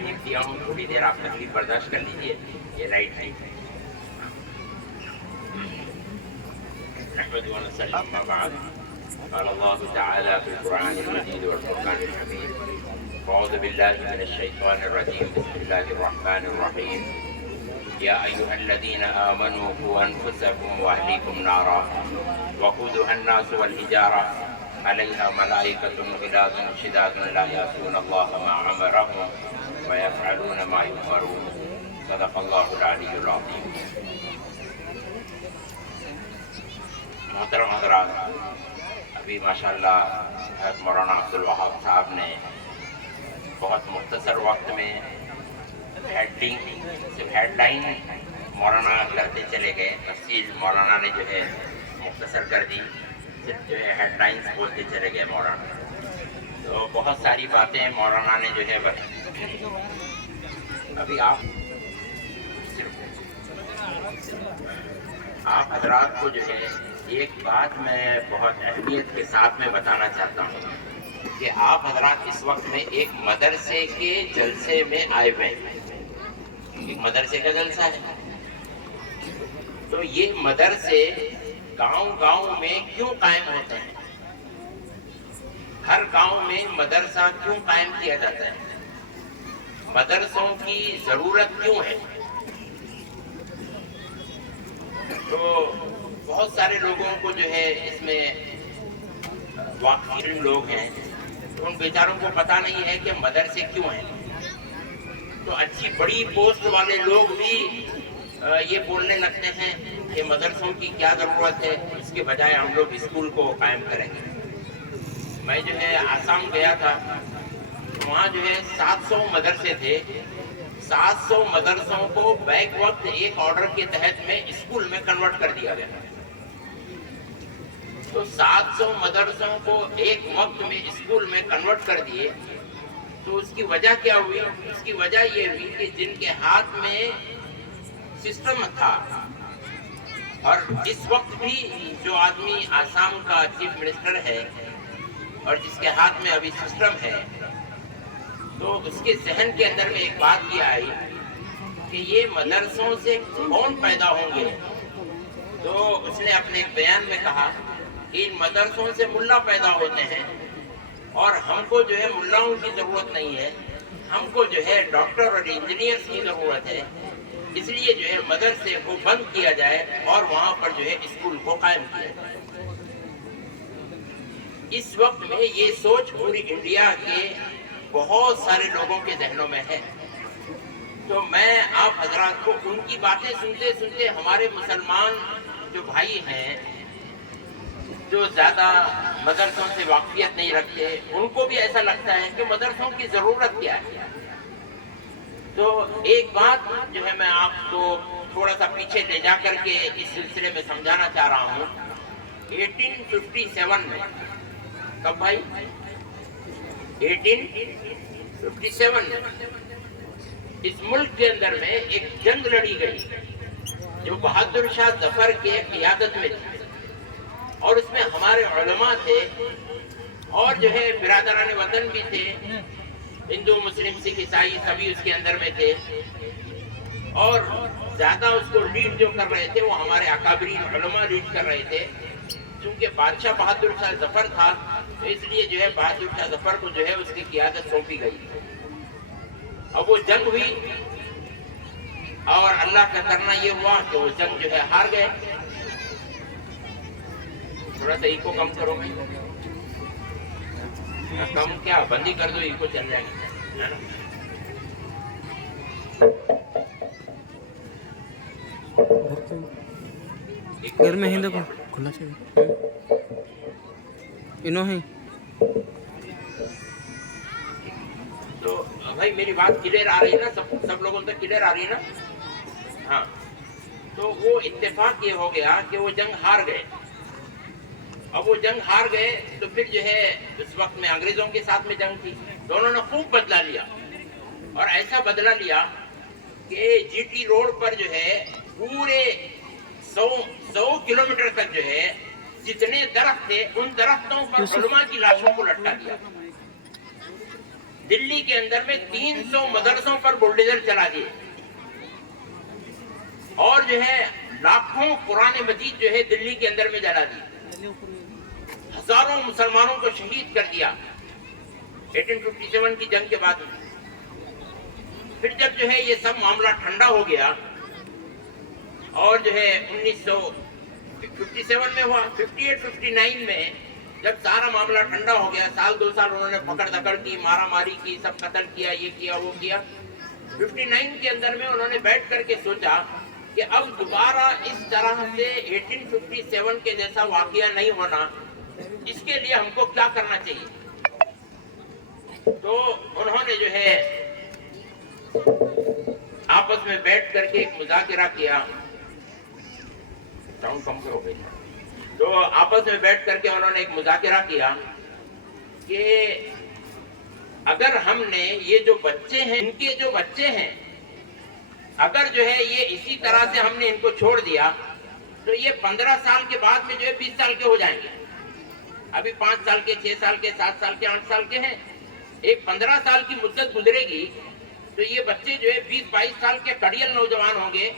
تکلیف دیا ہوں تھوڑی دیر آپ تکلیف برداشت کر لیجیے. یہ لائٹ ہے. نحمد ونصلي أما بعد. قال الله تعالى في القرآن المجيد والفرقان الحميد: أعوذ بالله من الشيطان الرجيم. بسم الله الرحمن الرحيم. يا أيها الذين آمنوا قوا أنفسكم وأهليكم نارا وقودها الناس والحجارة عليها ملائكة غلاظ شداد لا يعصون الله ما أمرهم ويفعلون ما يؤمرون. صدق الله العلي العظيم. محترم حضرات، ابھی ماشاءاللہ حضرت مولانا عبدالوہاب صاحب نے بہت مختصر وقت میں ہیڈ لائن مولانا کرتے چلے گئے. تفصیل مولانا نے جو ہے مختصر کر دی، صرف جو ہے ہیڈ لائنز بولتے چلے گئے مولانا. تو بہت ساری باتیں مولانا نے جو ہے بتائی. ابھی آپ حضرات کو جو ہے ایک بات میں بہت اہمیت کے ساتھ میں بتانا چاہتا ہوں کہ آپ حضرات اس وقت میں ایک مدرسے کے جلسے میں آئے ہوئے ہیں. ایک مدرسے کا جلسہ ہے. تو یہ مدرسے گاؤں گاؤں میں کیوں قائم ہوتے ہیں؟ ہر گاؤں میں مدرسہ کیوں قائم کیا جاتا ہے؟ مدرسوں کی ضرورت کیوں ہے؟ تو بہت سارے لوگوں کو جو ہے اس میں واقعی لوگ ہیں ان بیچاروں کو پتہ نہیں ہے کہ مدرسے کیوں ہیں. تو اچھی بڑی پوسٹ والے لوگ بھی یہ بولنے لگتے ہیں کہ مدرسوں کی کیا ضرورت ہے، اس کے بجائے ہم لوگ اسکول کو قائم کریں گے. میں جو ہے آسام گیا تھا، وہاں جو ہے 700 مدرسے تھے. 700 مدرسوں کو بیک وقت ایک آرڈر کے تحت میں اسکول میں کنورٹ کر دیا گیا. تو 700 مدرسوں کو ایک وقت میں اسکول میں کنورٹ کر دیے. تو اس کی وجہ کیا ہوئی؟ اس کی وجہ یہ ہوئی کہ جن کے ہاتھ میں سسٹم تھا، اور اس وقت بھی جو آدمی آسام کا چیف منسٹر ہے اور جس کے ہاتھ میں ابھی سسٹم ہے، تو اس کے ذہن کے اندر میں ایک بات یہ آئی کہ یہ مدرسوں سے کون پیدا ہوں گے. تو اس نے اپنے ایک بیان میں کہا کہ ان مدرسوں سے ملا پیدا ہوتے ہیں اور ہم کو جو ہے ملاؤں کی ضرورت نہیں ہے، ہم کو جو ہے ڈاکٹر اور انجینئرز کی ضرورت ہے. اس لیے جو ہے مدرسے کو بند کیا جائے اور وہاں پر جو ہے اسکول کو قائم کیا جائے. اس وقت میں یہ سوچ پوری انڈیا کے بہت سارے لوگوں کے ذہنوں میں ہے. تو میں آپ حضرات کو ان کی باتیں سنتے سنتے ہمارے مسلمان جو بھائی ہیں جو زیادہ مدرسوں سے واقفیت نہیں رکھتے، ان کو بھی ایسا لگتا ہے کہ مدرسوں کی ضرورت کیا ہے. تو ایک بات جو ہے میں آپ کو تھوڑا سا پیچھے لے جا کر کے اس سلسلے میں سمجھانا چاہ رہا ہوں. 1857 میں، کب بھائی؟ 1857 میں اس ملک کے اندر میں ایک جنگ لڑی گئی جو بہادر شاہ ظفر کے قیادت میں تھی، اور اس میں ہمارے علماء تھے اور جو ہے برادران وطن بھی تھے، ہندو مسلم سکھ عیسائی سبھی اس کے اندر میں تھے. اور زیادہ اس کو لیڈ جو کر رہے تھے وہ ہمارے اکابرین علماء لیڈ کر رہے تھے. چونکہ بادشاہ بہادر شاہ ظفر تھا تو اس لیے جو ہے بہادر شاہ ظفر کو جو ہے اس کی قیادت سونپی گئی. اب وہ جنگ ہوئی اور اللہ کا کرنا یہ ہوا کہ وہ جنگ جو ہے ہار گئے. تھوڑا سا ایکو کم کرو گے، کم کیا بندی کر دو، ایکو چل جائے گا. گھر میں ہی دیکھو کھلا چاہیے انہوں ہی. تو بھائی میری بات کلیئر آ رہی ہے نا؟ سب لوگوں تک کلیئر آ رہی ہے نا؟ ہاں. تو وہ اتفاق یہ ہو گیا کہ وہ جنگ ہار گئے. اب وہ جنگ ہار گئے تو پھر جو ہے اس وقت میں انگریزوں کے ساتھ میں جنگ تھی، تو انہوں نے خوب بدلہ لیا. اور ایسا بدلہ لیا کہ جی ٹی روڈ پر جو ہے پورے 100 کلومیٹر تک جو ہے جتنے درخت تھے ان درختوں پر علماء کی لاشوں کو لٹکا دیا. دلی کے اندر میں 300 مدرسوں پر بلڈوزر چلا دیے اور جو ہے لاکھوں قرآن مجید جو ہے دلی کے اندر میں جلا دی، ہزاروں مسلمانوں کو شہید کر دیا 1857 کی جنگ کے بعد میں۔ پھر جب جو ہے یہ سب معاملہ ٹھنڈا ہو گیا اور جو ہے 1957 میں ہوا، 58-59 میں جب سارا معاملہ ٹھنڈا ہو گیا، سال 2 سال انہوں نے پکڑ دکڑ کی، مارا ماری کی، سب قتل کیا، یہ کیا وہ کیا۔ 59 کے اندر میں انہوں نے بیٹھ کر کے سوچا کہ اب دوبارہ اس طرح سے 1857 کے جیسا واقعہ نہیں ہونا، اس کے لیے ہم کو کیا کرنا چاہیے۔ تو انہوں نے جو ہے آپس میں بیٹھ کر کے ایک مذاکرہ کیا، ساؤنڈ کم ہو گئی، تو آپس میں بیٹھ کر کے انہوں نے ایک مذاکرہ کیا کہ اگر ہم نے یہ جو بچے ہیں، ان کے جو بچے ہیں، اگر جو ہے یہ اسی طرح سے ہم نے ان کو چھوڑ دیا تو یہ 15 سال کے بعد میں جو ہے 20 سال کے ہو جائیں گے۔ ابھی 5 سال کے، 6 سال کے، 7 سال کے، 8 سال کے ہیں، ایک 15 سال کی مدت گزرے گی تو یہ بچے جو ہے 20-22 سال کے کڑیل نوجوان ہوں گے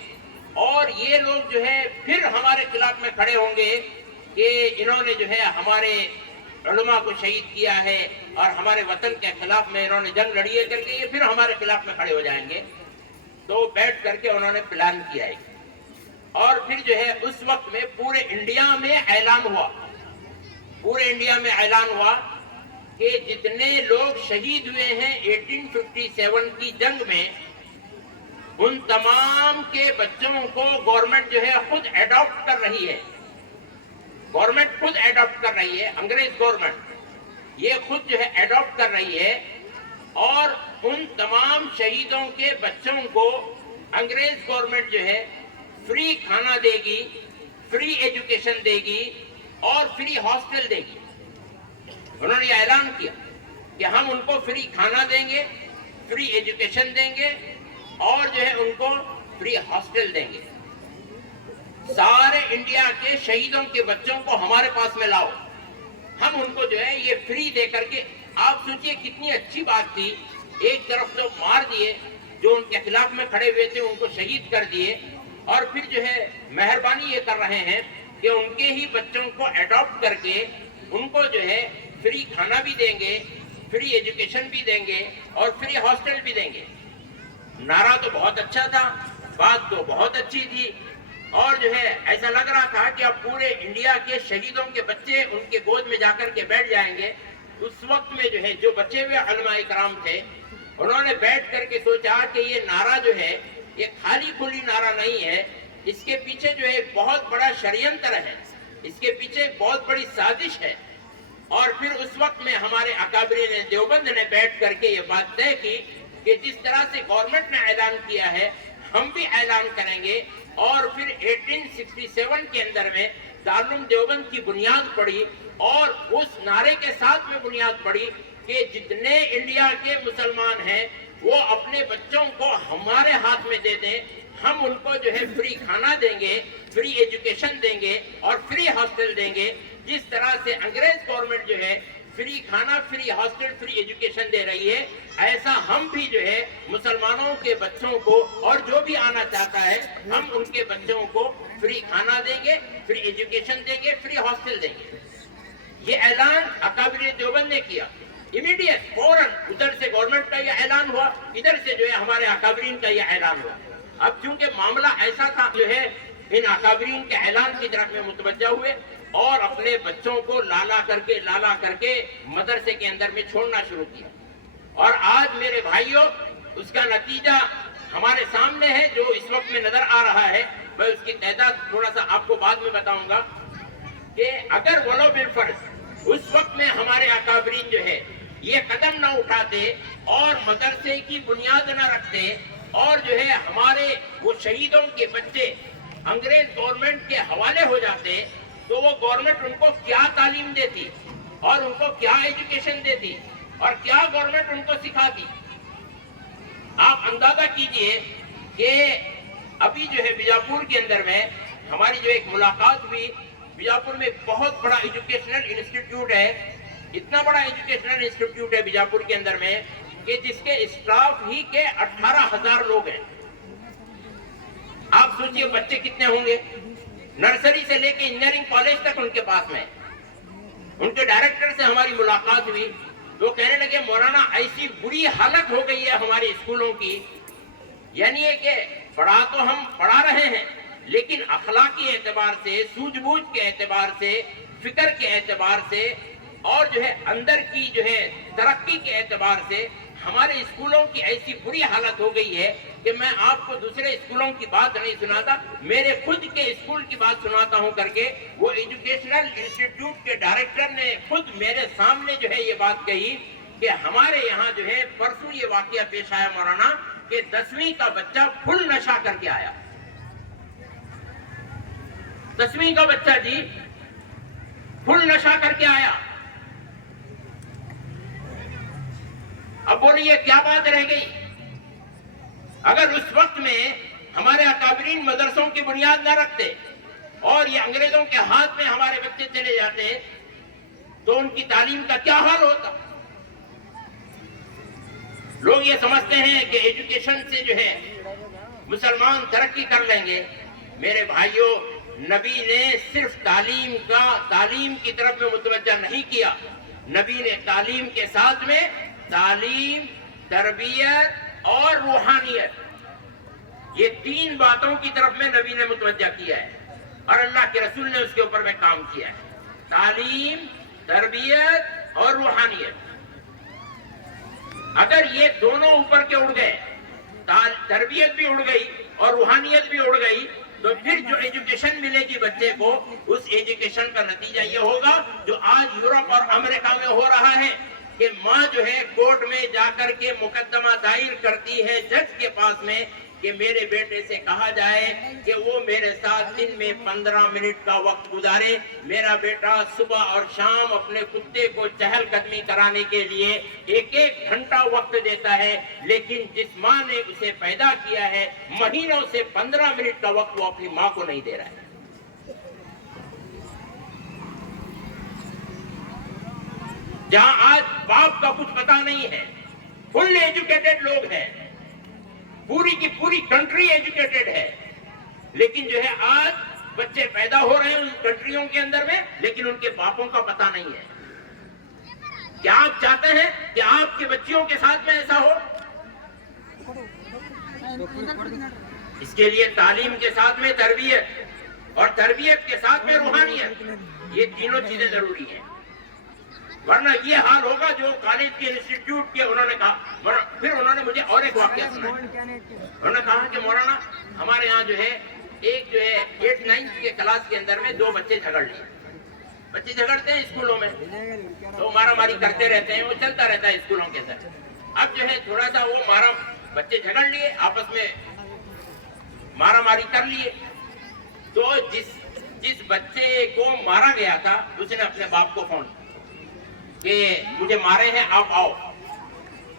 اور یہ لوگ جو ہے پھر ہمارے خلاف میں کھڑے ہوں گے کہ انہوں نے جو ہے ہمارے علماء کو شہید کیا ہے اور ہمارے وطن کے خلاف میں انہوں نے جنگ لڑی ہے کر کے یہ پھر ہمارے خلاف میں کھڑے ہو جائیں گے۔ تو بیٹھ کر کے انہوں نے پلان کیا ہے اور پھر جو ہے اس وقت میں پورے انڈیا میں اعلان ہوا، پورے انڈیا میں اعلان ہوا کہ جتنے لوگ شہید ہوئے ہیں 1857 کی جنگ میں، ان تمام کے بچوں کو گورنمنٹ جو ہے خود ایڈاپٹ کر رہی ہے، گورنمنٹ خود ایڈاپٹ کر رہی ہے، انگریز گورنمنٹ یہ خود جو ہے ایڈاپٹ کر رہی ہے اور ان تمام شہیدوں کے بچوں کو انگریز گورنمنٹ جو ہے فری کھانا دے گی، فری ایجوکیشن دے گی اور فری ہاسٹل دے گی۔ انہوں نے یہ اعلان کیا کہ ہم ان کو فری کھانا دیں گے، فری ایجوکیشن دیں گے اور جو ہے ان کو فری ہاسٹل دیں گے۔ سارے انڈیا کے شہیدوں کے بچوں کو ہمارے پاس میں لاؤ، ہم ان کو جو ہے یہ فری دے کر کے۔ آپ سوچئے کتنی اچھی بات تھی، ایک طرف تو مار دیے، جو ان کے خلاف میں کھڑے ہوئے تھے ان کو شہید کر دیے اور پھر جو ہے مہربانی یہ کر رہے ہیں کہ ان کے ہی بچوں کو ایڈاپٹ کر کے ان کو جو ہے فری کھانا بھی دیں گے، فری ایجوکیشن بھی دیں گے اور فری ہاسٹل بھی دیں گے۔ نعرہ تو بہت اچھا تھا، بات تو بہت اچھی تھی اور جو ہے ایسا لگ رہا تھا کہ اب پورے انڈیا کے شہیدوں کے بچے ان کے گود میں جا کر کے بیٹھ جائیں گے۔ اس وقت میں جو ہے جو بچے ہوئے علماء کرام تھے انہوں نے بیٹھ کر کے سوچا کہ یہ نعرہ جو ہے یہ خالی کھلی نعرہ نہیں ہے، اس کے پیچھے جو ہے ایک بہت بڑا شریعنتر ہے، اس کے پیچھے ایک بہت بڑی سازش ہے۔ اور پھر اس وقت میں ہمارے اکابرین دیوبند نے بیٹھ کر کے یہ بات طے کی کہ جس طرح سے گورنمنٹ نے اعلان کیا ہے ہم بھی اعلان کریں گے اور پھر 1867 کے اندر میں دارالعلوم دیوبند کی بنیاد پڑی اور اس نعرے کے ساتھ میں بنیاد پڑی کہ جتنے انڈیا کے مسلمان ہیں وہ اپنے بچوں کو ہمارے ہاتھ میں دے دیں، ہم ان کو جو ہے فری کھانا دیں گے، فری ایجوکیشن دیں گے اور فری ہاسٹل دیں گے۔ جس طرح سے انگریز گورنمنٹ جو ہے فری کھانا، فری ہاسٹل، فری ایجوکیشن دے رہی ہے، ایسا ہم بھی جو ہے مسلمانوں کے بچوں کو اور جو بھی آنا چاہتا ہے ہم ان کے بچوں کو فری کھانا دیں گے، فری ایجوکیشن دیں گے، فری ہاسٹل دیں گے۔ یہ اعلان اکابر دیوبند نے کیا، امیڈیٹ فوراً ادھر سے گورنمنٹ کا یہ اعلان ہوا، ادھر سے جو ہے ہمارے اکابرین کا یہ اعلان ہوا۔ اب چونکہ معاملہ ایسا تھا جو ہے ان اکابرین کے اعلان کی طرف میں متوجہ ہوئے اور اپنے بچوں کو لالا کر کے مدرسے کے اندر میں چھوڑنا شروع کیا۔ اور آج میرے بھائیوں اس کا نتیجہ ہمارے سامنے ہے جو اس وقت میں نظر آ رہا ہے۔ میں اس کی تعداد تھوڑا سا آپ کو بعد میں بتاؤں گا کہ اگر ولو بالفرض اس وقت میں ہمارے اکابرین جو ہے یہ قدم نہ اٹھاتے اور مدرسے کی بنیاد نہ رکھتے اور جو ہے ہمارے وہ شہیدوں کے بچے انگریز گورنمنٹ کے حوالے ہو جاتے تو وہ گورنمنٹ ان کو کیا تعلیم دیتی اور ان کو کیا ایجوکیشن دیتی اور کیا گورنمنٹ ان کو سکھاتی۔ آپ اندازہ کیجئے کہ ابھی جو ہے بیجاپور کے اندر میں ہماری جو ایک ملاقات ہوئی، بیجاپور میں ایک بہت بڑا ایجوکیشنل انسٹیٹیوٹ ہے، اتنا بڑا ایجوکیشنل انسٹیٹیوٹ ہے بیجاپور کے اندر میں کہ جس کے اسٹاف ہی کے 18,000 لوگ ہیں. آپ سوچئے بچے کتنے ہوں گے. نرسری سے لے کے انجینئرنگ کالج تک ان کے پاس میں. ان کے ڈائریکٹر سے ہماری ملاقات ہوئی تو کہنے لگے مولانا ایسی بری حالت ہو گئی ہے ہمارے اسکولوں کی، یعنی ہے کہ پڑھا تو ہم پڑھا رہے ہیں لیکن اخلاقی اعتبار سے، سوجھ بوجھ کے اعتبار سے، فکر کے اعتبار سے اور جو ہے اندر کی جو ہے ترقی کے اعتبار سے ہمارے اسکولوں کی ایسی بری حالت ہو گئی ہے کہ میں آپ کو دوسرے اسکولوں کی بات نہیں سناتا، میرے خود کے اسکول کی بات سناتا ہوں کر کے وہ ایجوکیشنل انسٹیٹیوٹ کے ڈائریکٹر نے خود میرے سامنے جو ہے یہ بات کہی کہ ہمارے یہاں جو ہے پرسوں یہ واقعہ پیش آیا مولانا کہ 10ویں کا بچہ فل نشہ کر کے آیا. 10ویں کا بچہ جی فل نشہ کر کے آیا. اب بولیے کیا بات رہ گئی؟ اگر اس وقت میں ہمارے اکابرین مدرسوں کی بنیاد نہ رکھتے اور یہ انگریزوں کے ہاتھ میں ہمارے بچے چلے جاتے تو ان کی تعلیم کا کیا حال ہوتا؟ لوگ یہ سمجھتے ہیں کہ ایجوکیشن سے جو ہے مسلمان ترقی کر لیں گے. میرے بھائیوں، نبی نے صرف تعلیم کی طرف میں متوجہ نہیں کیا. نبی نے تعلیم کے ساتھ میں تعلیم، تربیت اور روحانیت، یہ 3 باتوں کی طرف میں نبی نے متوجہ کیا ہے اور اللہ کے رسول نے اس کے اوپر میں کام کیا ہے. تعلیم، تربیت اور روحانیت. اگر یہ دونوں اوپر کے اڑ گئے، تربیت بھی اڑ گئی اور روحانیت بھی اڑ گئی، تو پھر جو ایجوکیشن ملے گی بچے کو، اس ایجوکیشن کا نتیجہ یہ ہوگا جو آج یورپ اور امریکہ میں ہو رہا ہے کہ ماں جو ہے کورٹ میں جا کر کے مقدمہ دائر کرتی ہے جج کے پاس میں کہ میرے بیٹے سے کہا جائے کہ وہ میرے ساتھ دن میں 15 منٹ کا وقت گزارے. میرا بیٹا صبح اور شام اپنے کتے کو چہل قدمی کرانے کے لیے 1 گھنٹہ وقت دیتا ہے، لیکن جس ماں نے اسے پیدا کیا ہے مہینوں سے 15 منٹ کا وقت وہ اپنی ماں کو نہیں دے رہا ہے. جہاں آج باپ کا کچھ پتا نہیں ہے، فل ایجوکیٹڈ لوگ ہیں، پوری کی پوری کنٹری ایجوکیٹڈ ہے، لیکن جو ہے آج بچے پیدا ہو رہے ہیں ان کنٹریوں کے اندر میں لیکن ان کے باپوں کا پتا نہیں ہے. کیا آپ چاہتے ہیں کہ آپ کے بچیوں کے ساتھ میں ایسا ہو؟ اس کے لیے تعلیم کے ساتھ میں تربیت اور تربیت کے ساتھ میں روحانیت، یہ تینوں چیزیں ضروری ہیں. ورنہ یہ حال ہوگا جو کالج کے انسٹیٹیوٹ کے انہوں نے کہا. پھر انہوں نے مجھے اور ایک واقعہ سنایا. انہوں نے کہا کہ مولانا ہمارے یہاں جو ہے ایک جو ہے 8th-9th کے کلاس کے اندر میں 2 بچے جھگڑ لیے. بچے جھگڑتے ہیں اسکولوں میں تو مارا ماری کرتے رہتے ہیں، وہ چلتا رہتا ہے اسکولوں کے اندر. اب جو ہے تھوڑا سا وہ بچے جھگڑ لیے، آپس میں مارا ماری کر لیے. تو جس بچے کو مارا گیا تھا اس نے اپنے باپ کو فون کہ مجھے مارے ہیں آپ آؤ.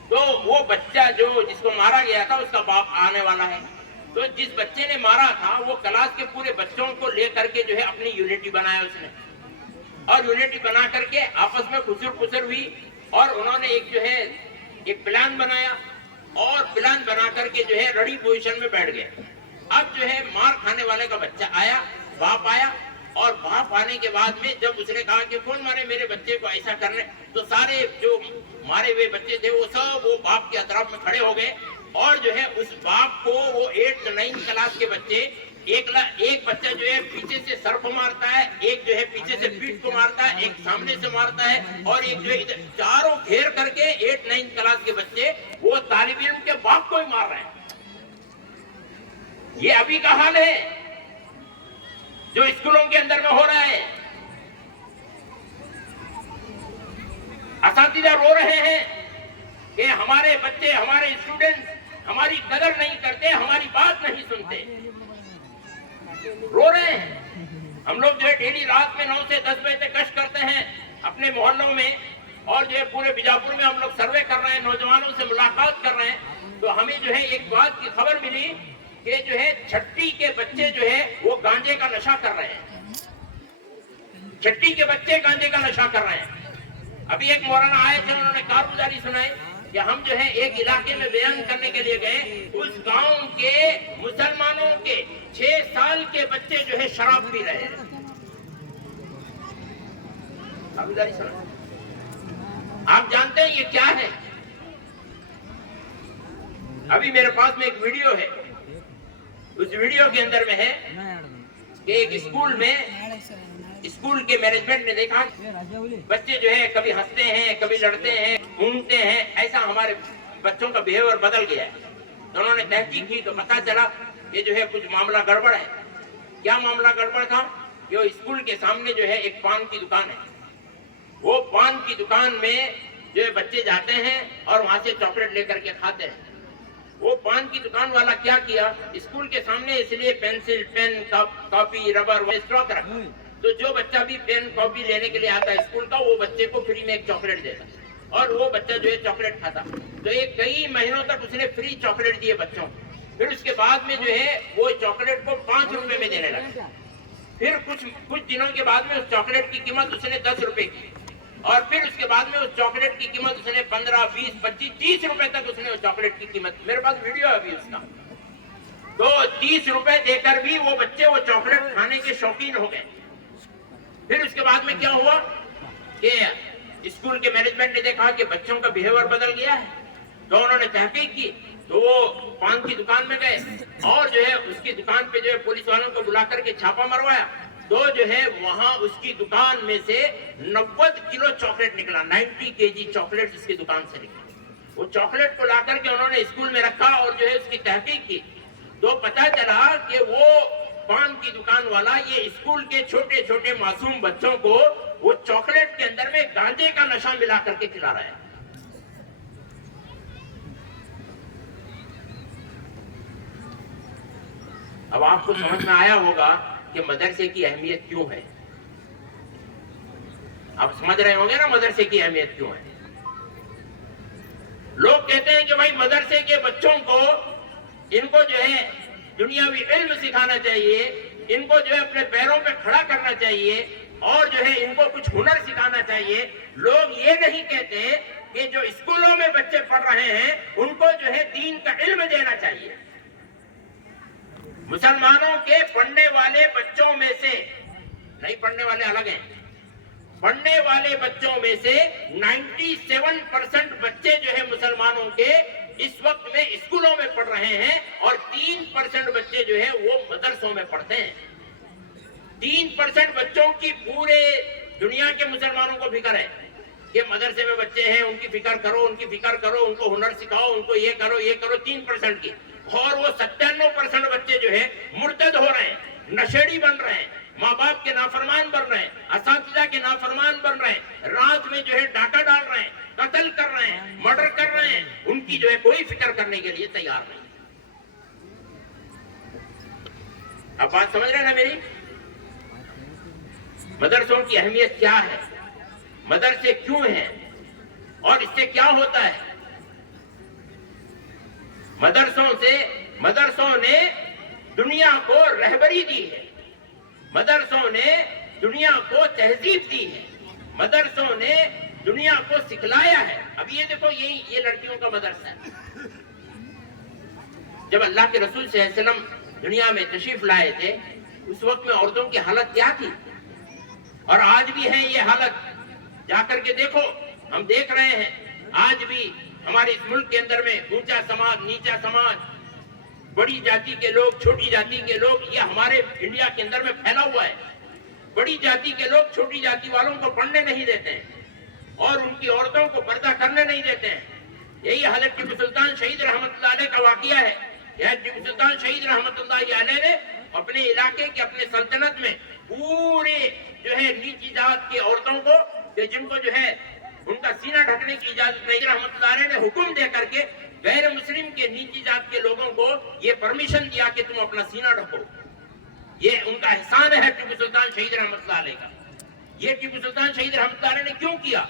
تو وہ بچہ جس کو مارا گیا تھا اس کا باپ آنے والا ہے. تو جس بچے نے مارا تھا وہ کلاس کے پورے بچوں کو لے کر کے جو ہے اپنی یونٹی بنایا اس نے، اور یونٹی بنا کر کے آپس میں خسر ہوئی اور انہوں نے ایک پلان بنایا اور پلان بنا کر کے جو ہے رڑی پوزیشن میں بیٹھ گئے. اب جو ہے مار کھانے والے کا بچہ آیا، باپ آیا، اور باپ آنے کے بعد میں جب اس نے کہا کہ کون مارے میرے بچے کو ایسا کرنے، تو سارے جو مارے ہوئے بچے تھے وہ سب وہ باپ کے اطراف میں کھڑے ہو گئے اور جو ہے اس باپ کو وہ 8th-9th کلاس کے بچے ایک بچہ جو ہے پیچھے سے سر کو مارتا ہے، ایک جو ہے پیچھے سے پیٹھ کو مارتا ہے، ایک سامنے سے مارتا ہے اور ایک جو ہے ادھر چاروں گھیر کر کے 8th-9th کلاس کے بچے وہ طالب علم کے باپ کو ہی مار رہے ہیں. یہ ابھی کا حال ہے جو اسکولوں کے اندر میں ہو رہا ہے. اساتذہ رو رہے ہیں کہ ہمارے بچے، ہمارے اسٹوڈنٹس ہماری قدر نہیں کرتے، ہماری بات نہیں سنتے. رو رہے ہیں. ہم لوگ جو ہے ڈیلی رات میں 9 سے 10 بجے تک گشت کرتے ہیں اپنے محلوں میں اور جو ہے پورے بیجاپور میں ہم لوگ سروے کر رہے ہیں، نوجوانوں سے ملاقات کر رہے ہیں. تو ہمیں جو ہے ایک بات کی خبر ملی کہ جو ہے 6ٹھی کے بچے جو ہے وہ گانجے کا نشہ کر رہے ہیں. 6ٹھی کے بچے گانجے کا نشہ کر رہے ہیں. ابھی ایک مولانا آئے تھے، انہوں نے کارگزاری سنائی کہ ہم جو ہے ایک علاقے میں بیان کرنے کے لیے گئے, اس گاؤں کے مسلمانوں کے 6 سال کے بچے جو ہے شراب پی رہے ہیں. آپ جانتے ہیں یہ کیا ہے؟ ابھی میرے پاس میں ایک ویڈیو ہے, اس ویڈیو کے اندر میں ہے کہ ایک اسکول کے مینجمنٹ نے دیکھا بچے جو ہے کبھی ہنستے ہیں, کبھی لڑتے ہیں, گھومتے ہیں, ایسا ہمارے بچوں کا بیہیویئر بدل گیا ہے. تو انہوں نے تحقیق کی تو پتا چلا یہ جو ہے کچھ معاملہ گڑبڑ ہے. کیا معاملہ گڑبڑ تھا؟ کہ وہ اسکول کے سامنے جو ہے ایک پان کی دکان ہے. وہ پان کی دکان میں جو ہے بچے جاتے ہیں اور وہاں سے چاکلیٹ لے کر کے کھاتے ہیں. وہ پان کی دکان والا کیا کیا, اسکول کے سامنے اس لیے pencil, pen, copy, rubber stock رکھا, تو جو بچہ بھی پین کاپی لینے کے لیے آتا ہے اسکول کا, وہ بچے کو فری میں ایک چاکلیٹ دیتا اور وہ بچہ جو ہے چاکلیٹ کھاتا. تو یہ کئی مہینوں تک اس نے فری چاکلیٹ دیے بچوں کو. پھر اس کے بعد میں جو ہے وہ چاکلیٹ کو 5 روپے میں دینے لگا. پھر کچھ دنوں کے بعد میں اس چاکلیٹ کی قیمت اس نے 10 روپے کی, اور پھر اس کے بعد میں اس چاکلیٹ کی قیمت اس نے 15, 20, 25, 30 روپے تک اس نے اس چاکلیٹ کی قیمت, میرے پاس ویڈیو ہے ابھی اس کا, تو 30 روپے دے کر بھی وہ بچے وہ چاکلیٹ کھانے کے شوقین ہو گئے. پھر اس کے بعد میں کیا ہوا کہ اسکول کے مینجمنٹ نے دیکھا کہ بچوں کا بیہیویئر بدل گیا ہے, تو انہوں نے تحقیق کی. تو وہ پان کی دکان میں گئے اور جو ہے اس کی دکان پہ جو ہے پولیس والوں کو بلا کر کے چھاپا مروایا. تو جو ہے وہاں اس کی دکان میں سے 90 کلو چاکلیٹ نکلا, 90 kg چاکلیٹ اس کی دکان سے نکلا. وہ چاکلیٹ کو لا کر کے انہوں نے اسکول میں رکھا اور جو ہے اس کی تحقیق کی. تو پتا چلا کہ وہ پان کی دکان والا یہ اسکول کے چھوٹے چھوٹے معصوم بچوں کو وہ چاکلیٹ کے اندر میں گانجے کا نشہ ملا کر کے کھلا رہا ہے. اب آپ کو سمجھ میں آیا ہوگا کہ مدرسے کی اہمیت کیوں ہے. آپ سمجھ رہے ہوں گے نا مدرسے کی اہمیت کیوں ہے. لوگ کہتے ہیں کہ بھائی مدرسے کے بچوں کو ان کو جو ہے دنیاوی علم سکھانا چاہیے, ان کو جو ہے اپنے پیروں پہ کھڑا کرنا چاہیے اور جو ہے ان کو کچھ ہنر سکھانا چاہیے. لوگ یہ نہیں کہتے کہ جو اسکولوں میں بچے پڑھ رہے ہیں ان کو جو ہے دین کا علم دینا چاہیے. مسلمانوں کے پڑھنے والے بچوں میں سے, نہیں پڑھنے والے الگ ہیں, پڑھنے والے بچوں میں سے 97% بچے جو ہے مسلمانوں کے اس وقت میں اسکولوں میں پڑھ رہے ہیں اور 3% بچے جو ہے وہ مدرسوں میں پڑھتے ہیں. 3% بچوں کی پورے دنیا کے مسلمانوں کو فکر ہے کہ مدرسے میں بچے ہیں, ان کی فکر کرو, ان کی فکر کرو, ان کو ہنر سکھاؤ, ان کو یہ کرو یہ کرو. 3% کی, اور وہ 97% بچے جو ہے مرتد ہو رہے ہیں, نشیڑی بن رہے ہیں, ماں باپ کے نافرمان بن رہے ہیں, اساتذہ کے نافرمان بن رہے ہیں, رات میں جو ہے ڈاکہ ڈال رہے ہیں, قتل کر رہے ہیں, مرڈر کر رہے ہیں. ان کی جو ہے کوئی فکر کرنے کے لیے تیار نہیں. اب بات سمجھ رہے ہیں نا میری؟ مدرسوں کی اہمیت کیا ہے, مدرسے کیوں ہیں اور اس سے کیا ہوتا ہے. مدرسوں نے دنیا کو رہبری دی ہے, مدرسوں نے دنیا کو تہذیب دی ہے, مدرسوں نے دنیا کو سکھلایا ہے. اب یہ دیکھو یہ لڑکیوں کا مدرسہ ہے. جب اللہ کے رسول صلی اللہ علیہ وسلم دنیا میں تشریف لائے تھے اس وقت میں عورتوں کی حالت کیا تھی, اور آج بھی ہے یہ حالت. جا کر کے دیکھو, ہم دیکھ رہے ہیں آج بھی ہمارے اس ملک کے اندر میں اونچا سماج, نیچا سماج, بڑی جاتی کے لوگ, چھوٹی جاتی کے لوگ, یہ ہمارے انڈیا کے اندر میں پھیلا ہوا ہے. بڑی جاتی کے لوگ چھوٹی جاتی والوں کو پڑھنے نہیں دیتے ہیں اور ان کی عورتوں کو پردہ کرنے نہیں دیتے ہیں. یہی حضرت ٹیپو سلطان شہید رحمت اللہ علیہ کا واقعہ ہے. ٹیپو سلطان شہید رحمت اللہ علیہ نے اپنے علاقے کے, اپنے سلطنت میں پورے جو ہے نیچی ذات کی عورتوں کو, کہ جن کو جو ہے ان کا سینہ ڈھکنے کی اجازت نہیں, رحمت اللہ علیہ نے حکم دے کر کے غیر مسلم کے نیچی ذات کے لوگوں کو یہ پرمیشن دیا کہ تم اپنا سینہ ڈھکو. یہ ان کا احسان ہے ٹیپو سلطان شہید رحمت اللہ علیہ کا. یہ ٹیپو سلطان شہید رحمت اللہ علیہ نے کیوں کیا؟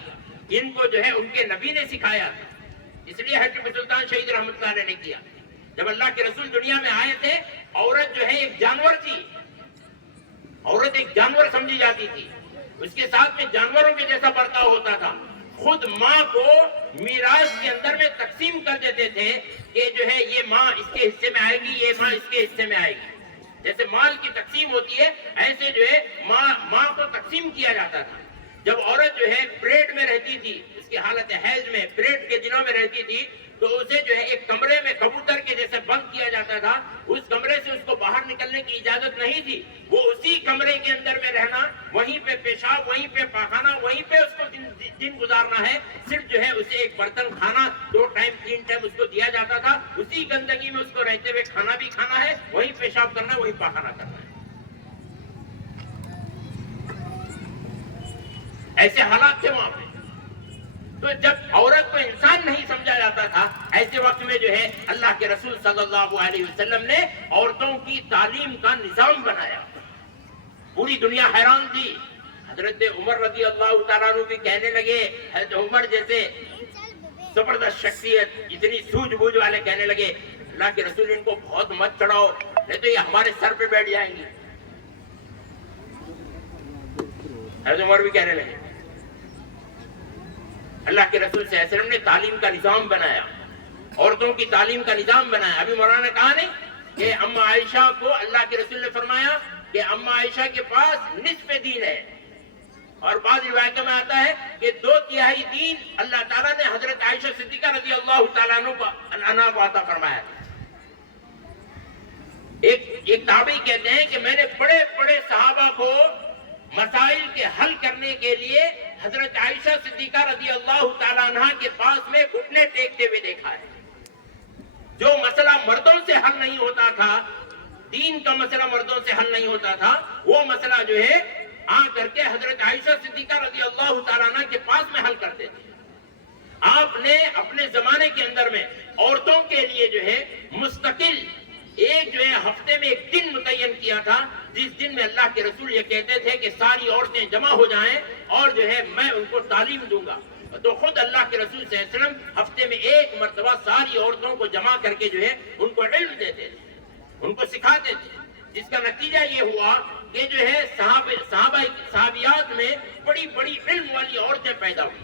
ان کو جو ہے ان کے نبی نے سکھایا تھا, اس لیے ٹیپو سلطان شہید رحمت اللہ علیہ نے کیا. جب اللہ کے رسول دنیا میں آئے تھے, عورت جو ہے ایک جانور تھی, عورت ایک جانور سمجھی جاتی تھی, اس کے ساتھ میں جانوروں کے جیسا برتاؤ ہوتا تھا. خود ماں کو میراث کے اندر میں تقسیم کر دیتے تھے کہ جو ہے یہ ماں اس کے حصے میں آئے گی، یہ ماں اس کے حصے میں آئے گی۔ جیسے مال کی تقسیم ہوتی ہے ایسے جو ہے ماں کو تقسیم کیا جاتا تھا۔ جب عورت جو ہے پیٹ میں رہتی تھی، اس کی حالت حیض میں پیٹ کے دنوں میں رہتی تھی، تو اسے جو ہے ایک کمرے میں کبوتر کے جیسے بند کیا جاتا تھا، اس کمرے سے اس کو باہر نکلنے کی اجازت نہیں تھی۔ وہ اسی کمرے کے اندر میں رہنا، وہیں پہ پیشاب، وہیں پہ پاخانہ، وہیں پہ اس کو دن گزارنا ہے۔ صرف جو ہے اسے ایک برتن کھانا 2 ٹائم 3 ٹائم اس کو دیا جاتا تھا، اسی گندگی میں اس کو رہتے ہوئے کھانا بھی کھانا ہے، وہیں پیشاب کرنا ہے، وہیں پاخانہ کرنا ہے۔ ایسے حالات تھے وہاں پہ۔ تو جب عورت کو انسان نہیں سمجھا جاتا تھا، ایسے وقت میں جو ہے اللہ کے رسول صلی اللہ علیہ وسلم نے عورتوں کی تعلیم کا نظام بنایا۔ پوری دنیا حیران تھی۔ حضرت عمر رضی اللہ تعالیٰ عنہ بھی کہنے لگے، حضرت عمر جیسے زبردست شخصیت، اتنی سوجھ بوجھ والے کہنے لگے اللہ کے رسول ان کو بہت مت چڑھاؤ، نہیں تو یہ ہمارے سر پہ بیٹھ جائیں گی۔ حضرت عمر بھی کہنے لگے۔ اللہ کے رسول صلی اللہ علیہ وسلم نے تعلیم کا نظام بنایا، عورتوں کی تعلیم کا نظام بنایا۔ ابھی مولانا نے کہا نہیں کہ اما عائشہ کو اللہ کے رسول نے فرمایا کہ اما عائشہ کے پاس نصف دین ہے، اور بعض روایتوں میں آتا ہے کہ 2/3 دین اللہ تعالیٰ نے حضرت عائشہ صدیقہ رضی اللہ تعالیٰ عنہ کو عطا فرمایا۔ ایک تابعی کہتے ہیں کہ میں نے بڑے بڑے صحابہ کو مسائل کے حل کرنے کے لیے حضرت عائشہ صدیقہ رضی اللہ تعالیٰ عنہ کے پاس میں گھٹنے ٹیکتے ہوئے دیکھا ہے۔ جو مسئلہ مردوں سے حل نہیں ہوتا تھا، دین کا مسئلہ مردوں سے حل نہیں ہوتا تھا، وہ مسئلہ جو ہے آ کر کے حضرت عائشہ صدیقہ رضی اللہ تعالیٰ عنہ کے پاس میں حل کرتے تھے۔ آپ نے اپنے زمانے کے اندر میں عورتوں کے لیے جو ہے مستقل ایک جو ہے ہفتے میں ایک دن متعین کیا تھا، جس دن میں اللہ کے رسول یہ کہتے تھے کہ ساری عورتیں جمع ہو جائیں اور جو ہے میں ان کو تعلیم دوں گا۔ تو خود اللہ کے رسول صلی اللہ علیہ وسلم ہفتے میں ایک مرتبہ ساری عورتوں کو جمع کر کے جو ہے ان کو علم دیتے تھے، ان کو سکھاتے تھے، جس کا نتیجہ یہ ہوا کہ جو ہے صحابیات میں بڑی بڑی علم والی عورتیں پیدا ہوئی۔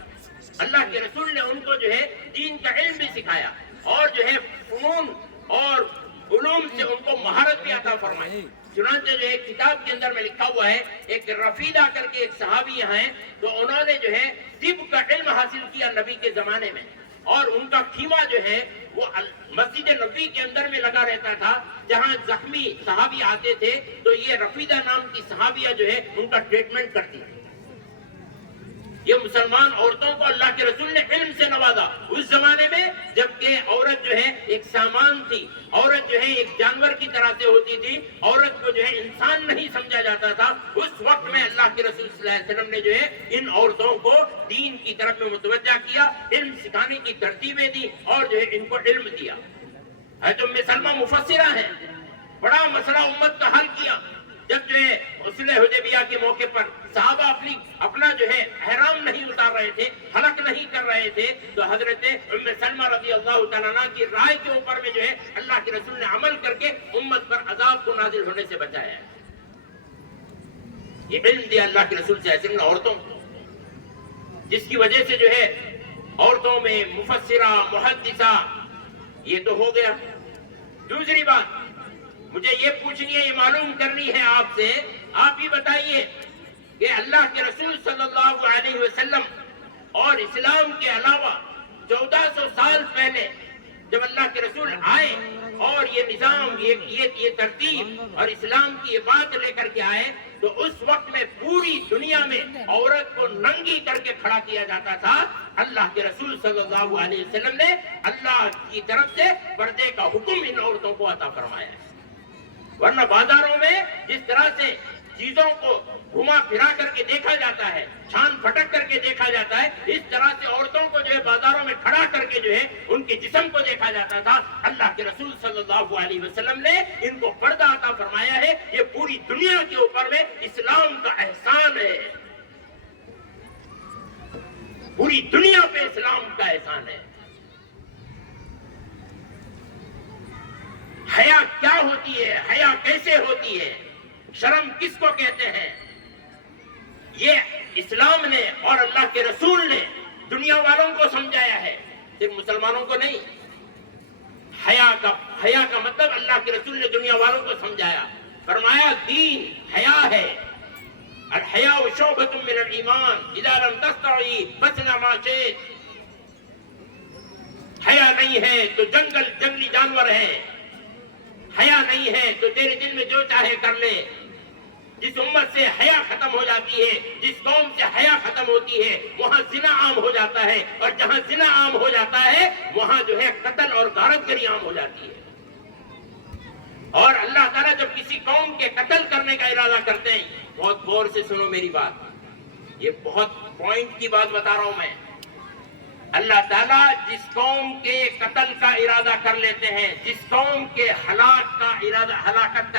اللہ کے رسول نے ان کو جو ہے دین کا علم بھی سکھایا، اور جو ہے فنون اور علوم سے ان کو مہارت بھی عطا فرمائی۔ چنانچہ جو ایک کتاب کے اندر میں لکھا ہوا ہے، ایک رفیدہ کر کے ایک صحابی ہیں، تو انہوں نے جو ہے طب کا علم حاصل کیا نبی کے زمانے میں، اور ان کا خیمہ جو ہے وہ مسجد نبی کے اندر میں لگا رہتا تھا، جہاں زخمی صحابی آتے تھے تو یہ رفیدہ نام کی صحابیہ جو ہے ان کا ٹریٹمنٹ کرتی تھی۔ یہ مسلمان عورتوں کو اللہ کے رسول نے علم سے نوازا اس زمانے میں، جبکہ عورت جو ہے ایک سامان تھی، عورت جو ہے ایک جانور کی طرح سے ہوتی تھی، عورت کو جو ہے انسان نہیں سمجھا جاتا تھا۔ اس وقت میں اللہ کے رسول صلی اللہ علیہ وسلم نے جو ہے ان عورتوں کو دین کی طرف میں متوجہ کیا، علم سکھانے کی ترتیبیں دی، اور جو ہے ان کو علم دیا۔ حضرت ام سلمہ مفسرہ ہیں، بڑا مسئلہ امت کا حل کیا۔ جب جو ہے صلح حدیبیہ کے موقع پر صحابہ اپنا جو ہے احرام نہیں اتار رہے تھے، حلق نہیں کر رہے تھے، تو حضرت ام سلمہ رضی اللہ تعالیٰ عنہ کی رائے کے اوپر میں جو ہے اللہ کے رسول نے عمل کر کے امت پر عذاب کو نازل ہونے سے بچایا ہے۔ یہ علم دیا اللہ کے رسول صلی اللہ علیہ وسلم نے عورتوں کو، جس کی وجہ سے جو ہے عورتوں میں مفسرہ، محدثہ، یہ تو ہو گیا۔ دوسری بات مجھے یہ پوچھنی ہے، یہ معلوم کرنی ہے آپ سے، آپ ہی بتائیے کہ اللہ کے رسول صلی اللہ علیہ وسلم اور اسلام کے علاوہ 1400 سال پہلے جب اللہ کے رسول آئے اور یہ نظام، یہ ترتیب اور اسلام کی یہ بات لے کر کے آئے، تو اس وقت میں پوری دنیا میں عورت کو ننگی کر کے کھڑا کیا جاتا تھا۔ اللہ کے رسول صلی اللہ علیہ وسلم نے اللہ کی طرف سے پردے کا حکم ان عورتوں کو عطا فرمایا ہے۔ ورنہ بازاروں میں جس طرح سے چیزوں کو گھما پھرا کر کے دیکھا جاتا ہے، چھان پھٹک کر کے دیکھا جاتا ہے، اس طرح سے عورتوں کو جو ہے بازاروں میں کھڑا کر کے جو ہے ان کے جسم کو دیکھا جاتا تھا۔ اللہ کے رسول صلی اللہ علیہ وسلم نے ان کو پردہ عطا فرمایا ہے۔ یہ پوری دنیا کے اوپر میں اسلام کا احسان ہے، پوری دنیا پہ اسلام کا احسان ہے۔ حیا کیا ہوتی ہے، حیا کیسے ہوتی ہے، شرم کس کو کہتے ہیں، یہ اسلام نے اور اللہ کے رسول نے دنیا والوں کو سمجھایا ہے، صرف مسلمانوں کو نہیں۔ حیا کا مطلب اللہ کے رسول نے دنیا والوں کو سمجھایا، فرمایا دین حیا ہے، الحیاء شعبۃ من الایمان اذا لم تستحی فاصنع ما شئت۔ حیا نہیں ہے تو جنگلی جانور ہے، حیا نہیں ہے تو تیرے دل میں جو چاہے کر لے۔ جس امت سے حیا ختم ہو جاتی ہے، جس قوم سے حیا ختم ہوتی ہے، وہاں زنا عام ہو جاتا ہے، اور جہاں زنا عام ہو جاتا ہے وہاں جو ہے قتل اور غارت گری عام ہو جاتی ہے۔ اور اللہ تعالیٰ جب کسی قوم کے قتل کرنے کا ارادہ کرتے ہیں، بہت غور سے سنو میری بات، یہ بہت پوائنٹ کی بات بتا رہا ہوں میں۔ اللہ تعالیٰ جس قوم کے قتل کا ارادہ کر لیتے ہیں، جس قوم کے ہلاکت کا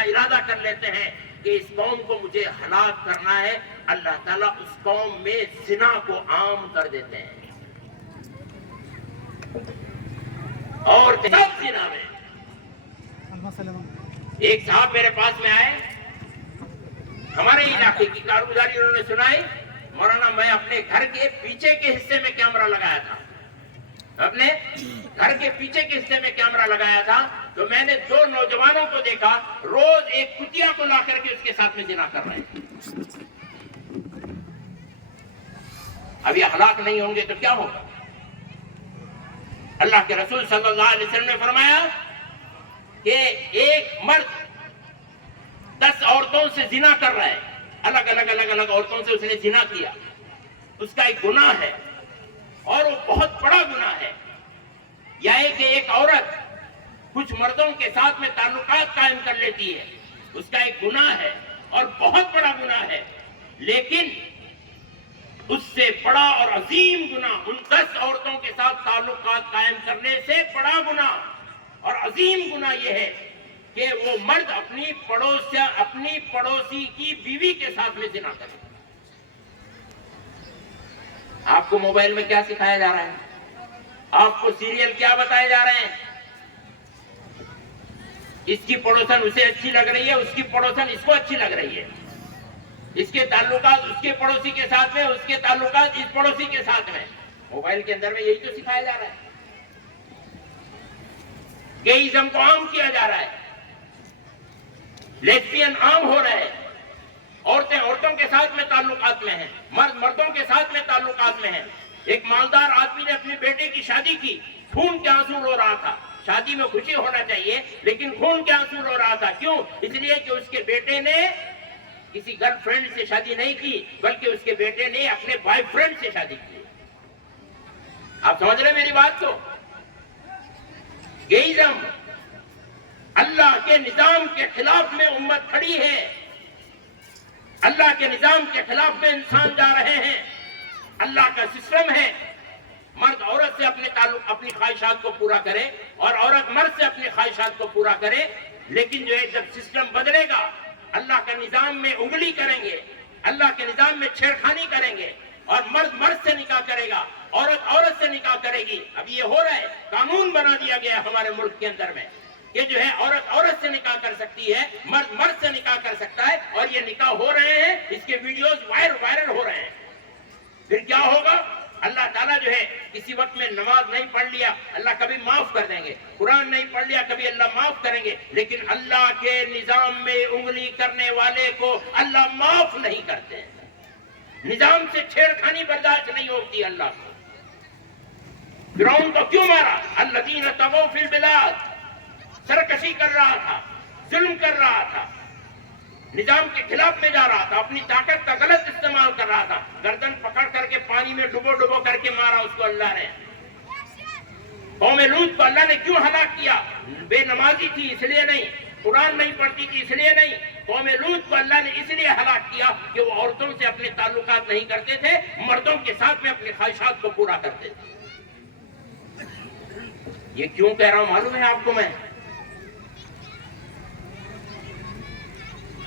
ارادہ کر لیتے ہیں کہ اس قوم کو مجھے ہلاک کرنا ہے، اللہ تعالیٰ اس قوم میں زنا کو عام کر دیتے ہیں، اور سب زنا میں۔ ایک صاحب میرے پاس میں آئے، ہمارے علاقے کی کارگزاری انہوں نے سنائی، مولانا میں اپنے گھر کے پیچھے کے حصے میں کیمرہ لگایا تھا، اپنے گھر کے پیچھے کے حصے میں کیمرہ لگایا تھا، تو میں نے 2 نوجوانوں کو دیکھا روز ایک کتیا کو لا کر کے اس کے ساتھ میں زنا کر رہے ہیں۔ اب یہ ہلاک نہیں ہوں گے تو کیا ہوگا؟ اللہ کے رسول صلی اللہ علیہ وسلم نے فرمایا کہ ایک مرد 10 عورتوں سے زنا کر رہا ہے، الگ الگ عورتوں سے اس نے زنا کیا، اس کا ایک گناہ ہے، اور وہ بہت بڑا گناہ ہے۔ یا کہ ایک عورت کچھ مردوں کے ساتھ میں تعلقات قائم کر لیتی ہے، اس کا ایک گناہ ہے اور بہت بڑا گناہ ہے۔ لیکن اس سے بڑا اور عظیم گناہ ان 10 عورتوں کے ساتھ تعلقات قائم کرنے سے بڑا گناہ اور عظیم گناہ یہ ہے کہ وہ مرد اپنی پڑوسی کی بیوی کے ساتھ میں زنا کرے۔ آپ کو موبائل میں کیا سکھایا جا رہا ہے؟ آپ کو سیریل کیا بتائے جا رہے ہیں؟ اس کی پڑوسن اسے اچھی لگ رہی ہے، اس کی پڑوسن اس کو اچھی لگ رہی ہے، اس کے تعلقات اس کے پڑوسی کے ساتھ میں، اس کے تعلقات اس پڑوسی کے ساتھ میں۔ موبائل کے اندر میں یہی تو سکھایا جا رہا ہے، گیئزم کو عام کیا جا رہا ہے، لیسبین عام ہو رہے ہیں، عورتیں عورتوں کے ساتھ میں تعلقات میں ہیں، مرد مردوں کے ساتھ میں تعلقات میں ہیں۔ ایک مالدار آدمی نے اپنے بیٹے کی شادی کی، خون کے آنسو رو رہا تھا، شادی میں خوشی ہونا چاہیے لیکن خون کے آنسو رو رہا تھا، کیوں؟ اس لیے کہ اس کے بیٹے نے کسی گرل فرینڈ سے شادی نہیں کی، بلکہ اس کے بیٹے نے اپنے بوائے فرینڈ سے شادی کی۔ آپ سمجھ رہے میری بات کو؟ گیئزم اللہ کے نظام کے خلاف میں امت کھڑی ہے، اللہ کے نظام کے خلاف میں انسان جا رہے ہیں۔ اللہ کا سسٹم ہے، مرد عورت سے اپنی خواہشات کو پورا کرے اور عورت مرد سے اپنی خواہشات کو پورا کرے، لیکن جو ہے جب سسٹم بدلے گا، اللہ کا نظام میں انگلی کریں گے، اللہ کے نظام میں چھیڑخانی کریں گے، اور مرد مرد سے نکاح کرے گا، عورت عورت سے نکاح کرے گی۔ اب یہ ہو رہا ہے، قانون بنا دیا گیا ہمارے ملک کے اندر میں کہ جو ہے عورت عورت سے نکاح کر سکتی ہے، مرد مرد سے نکاح کر سکتا ہے، اور یہ نکاح ہو رہے ہیں، اس کے ویڈیوز وائرل ہو رہے ہیں۔ پھر کیا ہوگا؟ اللہ تعالیٰ جو ہے کسی وقت میں نماز نہیں پڑھ لیا، اللہ کبھی معاف کر دیں گے، قرآن نہیں پڑھ لیا کبھی اللہ معاف کریں گے، لیکن اللہ کے نظام میں انگلی کرنے والے کو اللہ معاف نہیں کرتے۔ نظام سے چھیڑخانی برداشت نہیں ہوتی اللہ کو۔ فرعون کو کیوں مارا؟ الذین طغوا فی البلاد، سرکشی کر رہا تھا، ظلم کر رہا تھا، نظام کے خلاف میں جا رہا تھا، اپنی طاقت کا غلط استعمال کر رہا تھا، گردن پکڑ کر کے پانی میں ڈبو کر کے مارا اس کو اللہ نے۔ قوم لوط کو اللہ نے کیوں ہلاک کیا؟ بے نمازی تھی اس لیے نہیں، قرآن نہیں پڑھتی تھی اس لیے نہیں، قوم لوط کو اللہ نے اس لیے ہلاک کیا کہ وہ عورتوں سے اپنے تعلقات نہیں کرتے تھے، مردوں کے ساتھ میں اپنی خواہشات کو پورا کرتے تھے۔ یہ کیوں کہہ رہا ہوں معلوم ہے آپ کو؟ میں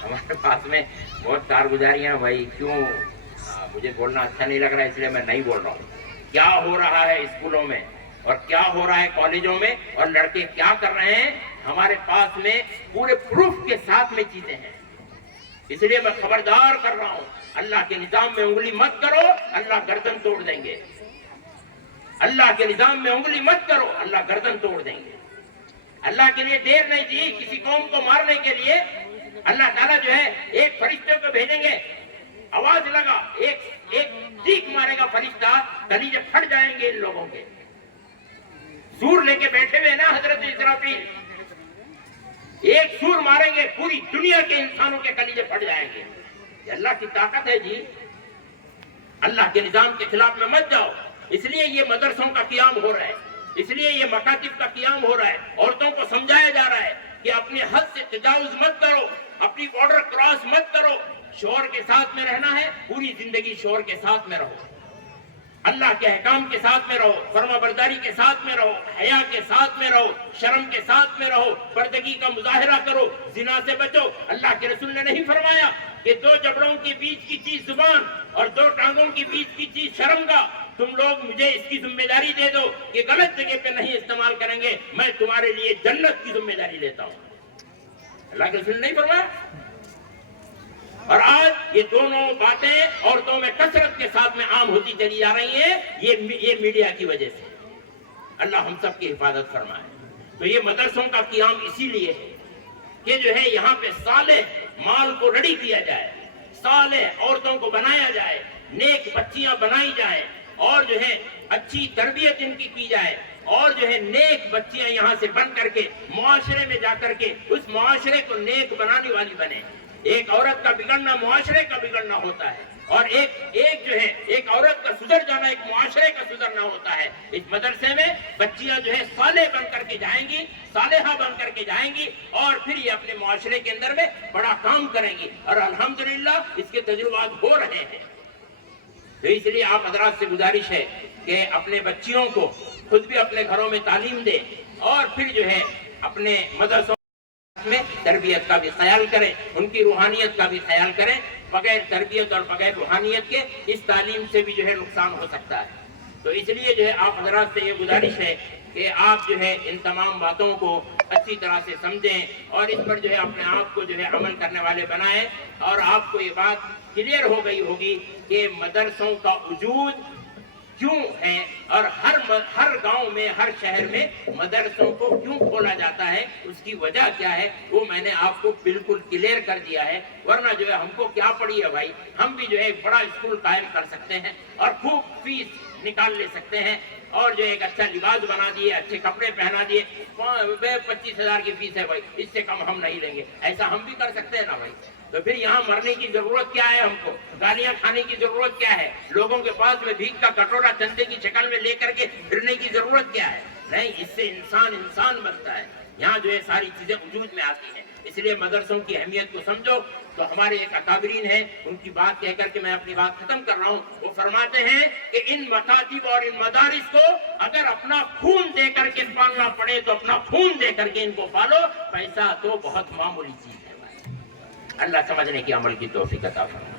ہمارے پاس میں بہت کارگزاریاں، بھائی کیوں مجھے بولنا اچھا نہیں لگ رہا ہے اس لیے میں نہیں بول رہا ہوں۔ کیا ہو رہا ہے اسکولوں میں اور کیا ہو رہا ہے کالجوں میں، اور لڑکے کیا کر رہے ہیں، ہمارے پاس میں پورے پروف کے ساتھ میں چیزیں ہیں۔ اس لیے میں خبردار کر رہا ہوں، اللہ کے نظام میں انگلی مت کرو، اللہ گردن توڑ دیں گے۔ اللہ کے نظام میں انگلی مت کرو، اللہ گردن توڑ دیں گے۔ اللہ کے لیے دیر نہیں دی، کسی قوم کو مارنے کے لیے اللہ تعالیٰ جو ہے ایک فرشتے کو بھیجیں گے، آواز لگا، ایک چیخ مارے گا فرشتہ، کلیجے پھٹ جائیں گے ان لوگوں کے۔ سور لے کے بیٹھے ہوئے نا حضرت اسرافیل، ایک سور ماریں گے پوری دنیا کے انسانوں کے کلیجے پھٹ جائیں گے۔ یہ اللہ کی طاقت ہے جی، اللہ کے نظام کے خلاف میں مت جاؤ۔ اس لیے یہ مدرسوں کا قیام ہو رہا ہے، اس لیے یہ مکاتب کا قیام ہو رہا ہے، عورتوں کو سمجھایا جا رہا ہے کہ اپنے حد سے تجاوز مت کرو، اپنی بارڈر کراس مت کرو، شوہر کے ساتھ میں رہنا ہے، پوری زندگی شوہر کے ساتھ میں رہو، اللہ کے احکام کے ساتھ میں رہو، فرما برداری کے ساتھ میں رہو، حیا کے ساتھ میں رہو، شرم کے ساتھ میں رہو، پردگی کا مظاہرہ کرو، زنا سے بچو۔ اللہ کے رسول نے نہیں فرمایا کہ دو جبڑوں کے بیچ کی چیز زبان اور دو ٹانگوں کے بیچ کی چیز شرم کا، تم لوگ مجھے اس کی ذمہ داری دے دو کہ غلط جگہ پہ نہیں استعمال کریں گے، میں تمہارے لیے جنت کی ذمہ داری لیتا ہوں۔ اللہ کے رسول نے نہیں فرمایا؟ اور آج یہ دونوں باتیں عورتوں میں کثرت کے ساتھ میں عام ہوتی چلی جا رہی ہیں، یہ میڈیا کی وجہ سے۔ اللہ ہم سب کی حفاظت فرمائے۔ تو یہ مدرسوں کا قیام اسی لیے ہے کہ جو ہے یہاں پہ صالح مال کو ریڈی کیا جائے، صالح عورتوں کو بنایا جائے، نیک بچیاں بنائی جائیں، اور جو ہے اچھی تربیت ان کی جائے، اور جو ہے نیک بچیاں یہاں سے بن کر کے معاشرے میں جا کر کے اس معاشرے کو نیک بنانے والی بنے۔ ایک عورت کا بگڑنا معاشرے کا بگڑنا ہوتا ہے، اور ایک جو ہے ایک عورت کا سدھر جانا ایک معاشرے کا سدھرنا ہوتا ہے۔ اس مدرسے میں بچیاں جو ہے صالح بن کر کے جائیں گی، صالحہ بن کر کے جائیں گی، اور پھر یہ اپنے معاشرے کے اندر میں بڑا کام کریں گی، اور الحمدللہ اس کے تجربات ہو رہے ہیں۔ تو اس لیے آپ حضرات سے گزارش ہے کہ اپنے بچیوں کو خود بھی اپنے گھروں میں تعلیم دیں، اور پھر جو ہے اپنے مدرسوں میں تربیت کا بھی خیال کریں، ان کی روحانیت کا بھی خیال کریں۔ بغیر تربیت اور بغیر روحانیت کے اس تعلیم سے بھی جو ہے نقصان ہو سکتا ہے۔ تو اس لیے جو ہے آپ حضرات سے یہ گزارش ہے کہ آپ جو ہے ان تمام باتوں کو اچھی طرح سے سمجھیں، اور اس پر جو ہے اپنے آپ کو جو ہے عمل کرنے والے بنائیں۔ اور آپ کو یہ بات کلیئر ہو گئی ہوگی کہ مدرسوں کا وجود کیوں ہے، اور ہر گاؤں میں ہر شہر میں مدرسوں کو کیوں کھولا جاتا ہے، اس کی وجہ کیا ہے، وہ میں نے آپ کو بالکل کلیئر کر دیا ہے۔ ورنہ جو ہے ہم کو کیا پڑی ہے بھائی، ہم بھی جو ہے ایک بڑا اسکول قائم کر سکتے ہیں اور خوب فیس نکال لے سکتے ہیں، اور جو ایک اچھا لباس بنا دیے، اچھے کپڑے پہنا دیے، 25,000 کی فیس ہے بھائی، اس سے کم ہم نہیں لیں گے، ایسا ہم بھی کر سکتے ہیں نا بھائی۔ تو پھر یہاں مرنے کی ضرورت کیا ہے، ہم کو گالیاں کھانے کی ضرورت کیا ہے، لوگوں کے پاس میں بھیک کا کٹورا چندے کی شکل میں لے کر کے پھرنے کی ضرورت کیا ہے؟ نہیں، اس سے انسان بنتا ہے، یہاں جو ہے ساری چیزیں وجود میں آتی ہیں۔ اس لیے مدرسوں کی اہمیت کو سمجھو۔ تو ہمارے ایک اکابرین ہیں، ان کی بات کہہ کر کے میں اپنی بات ختم کر رہا ہوں۔ وہ فرماتے ہیں کہ ان مکاتب اور ان مدارس کو اگر اپنا خون دے کر کے پالنا پڑے تو اپنا خون دے کر کے ان کو پالو، پیسہ تو بہت معمولی چیز ہے۔ اللہ سمجھنے کی عمل کی توفیق عطا فرمائے۔